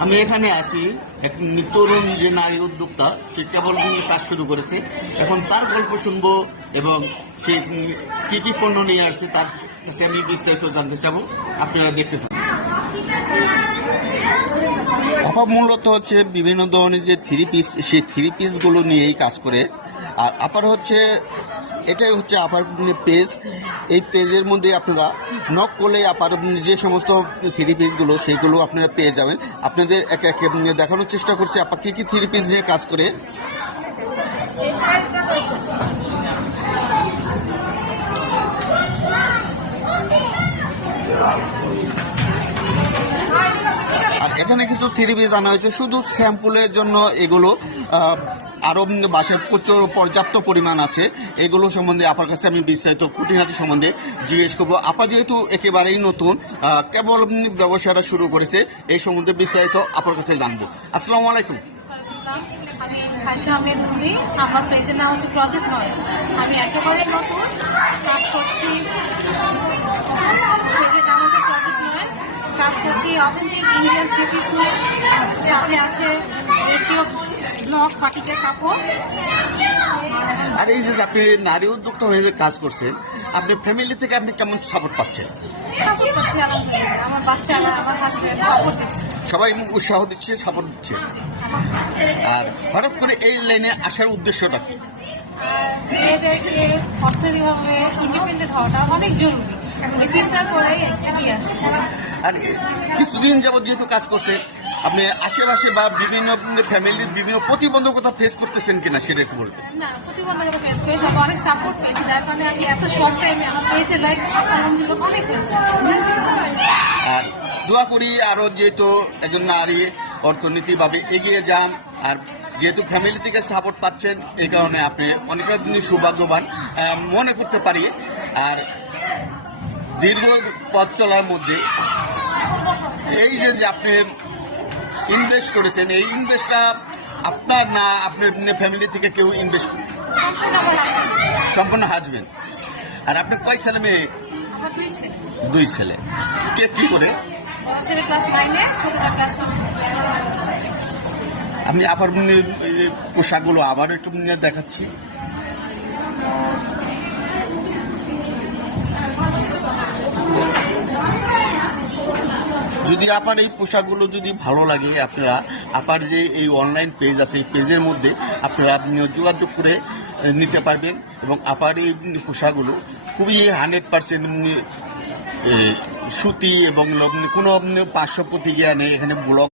আমি এখানে আসি এক তরুণ যে নারী উদ্যোক্তা, সে কেবল কাজ শুরু করেছে। এখন তার গল্প শুনবো এবং সে কি কি পণ্য নিয়ে আসছে তার কাছে আমি বিস্তারিত জানতে চাবো। আপনারা দেখতে থাকুন। আপা মূলত হচ্ছে বিভিন্ন ধরনের যে থ্রি পিস, সেই থ্রি পিসগুলো নিয়েই কাজ করে। আর আপার হচ্ছে এটাই হচ্ছে আপার পেজ। এই পেজের মধ্যে আপনারা নক করলে আপার যে সমস্ত থ্রি পিসগুলো সেগুলো আপনারা পেয়ে যাবেন। আপনাদের একে একে দেখানোর চেষ্টা করছি আপা কী কী থ্রি পিস নিয়ে কাজ করে। আর এখানে কিছু থ্রি পিস আনা হয়েছে শুধু স্যাম্পলের জন্য। এগুলো আরও বাসায় প্রচুর পর্যাপ্ত পরিমাণ আছে। এগুলো সম্বন্ধে আপনার কাছে আমি বিস্তারিত খুঁটিনাটি সম্বন্ধে জিজ্ঞেস করবো। আপা যেহেতু একেবারেই নতুন, কেবল ব্যবসাটা শুরু করেছে, এই সম্বন্ধে বিস্তারিত আপনার কাছে জানবো। আসসালামু আলাইকুম। আমি আয়শা আহমেদ রুমি। আমার পেজের নাম হচ্ছে প্রজেক্ট নয়। আমি একেবারে নতুন কাজ করছি। পেজের নাম হচ্ছে প্রজেক্ট নয়। কাজ করছি অথেন্টিক ইন্ডিয়ান থ্রি পিস নিয়ে। সাথে আছে দেশীয় ব্লক বাটিকের কাপড়। আর এই যে আপনি নারী উদ্যোক্তা হয়ে যে কাজ করছেন, আপনি ফ্যামিলি থেকে আপনি কেমন সাপোর্ট পাচ্ছেন? সাপোর্ট করছি আলহামদুলিল্লাহ। আমার বাচ্চারা, আমার হাজব্যান্ড সাপোর্ট দিচ্ছে। সবাই উৎসাহ দিচ্ছে, সাপোর্ট দিচ্ছে। আর হঠাৎ করে এই লাইনে আসার উদ্দেশ্যটা কি? মেয়েদেরকে অর্থনৈতিকভাবে ইন্ডিপেন্ডেন্ট হওয়াটা অনেক জরুরি। এই চিন্তা করে এগিয়ে আসি। আর কিছুদিন যাবৎ যেহেতু কাজ করছে, আপনি আশেপাশে বা বিভিন্ন ফ্যামিলির বিভিন্ন প্রতিবন্ধকতা ফেস করতেছেন কিনা সেটা একটু বলবেন। না, প্রতিবন্ধকতা ফেস করি, তবে অনেক সাপোর্ট পেয়েছি, যার কারণে আমি এত শর্ট টাইমে আমার পেয়েছে লাইক আলহামদুলিল্লাহ অনেক পেয়েছি। আর দোয়া করি আরও যেহেতু একজন নারী অর্থনীতিভাবে এগিয়ে যান। আর যেহেতু ফ্যামিলি থেকে সাপোর্ট পাচ্ছেন, এই কারণে আপনি অনেকটা সৌভাগ্যবান মনে করতে পারি। আর দীর্ঘ পথ চলার মধ্যে এই যে আপনি ইনভেস্ট করেছেন, এই ইনভেস্টটা আপনার না আপনার ফ্যামিলি থেকে কেউ ইনভেস্ট করে? সম্পূর্ণ হাজবেন্ড। আর আপনি কয় ছেলে মেয়ে? আমার দুই ছেলে। দুই ছেলে। কে কি করে? বড় ছেলে ক্লাস 9-এ, ছোটটা ক্লাস 2। আমি আবার পোশাকগুলো আবারও একটু দেখাচ্ছি। যদি আপনার এই পোশাকগুলো যদি ভালো লাগে, আপনারা আপনার যে এই অনলাইন পেজ আছে, এই পেজের মধ্যে আপনারা যোগাযোগ করে নিতে পারবেন। এবং আপনার এই পোশাকগুলো খুবই 100% সুতি এবং কোনো পার্শ্ব প্রতিক্রিয়া নেই। এখানে ব্লক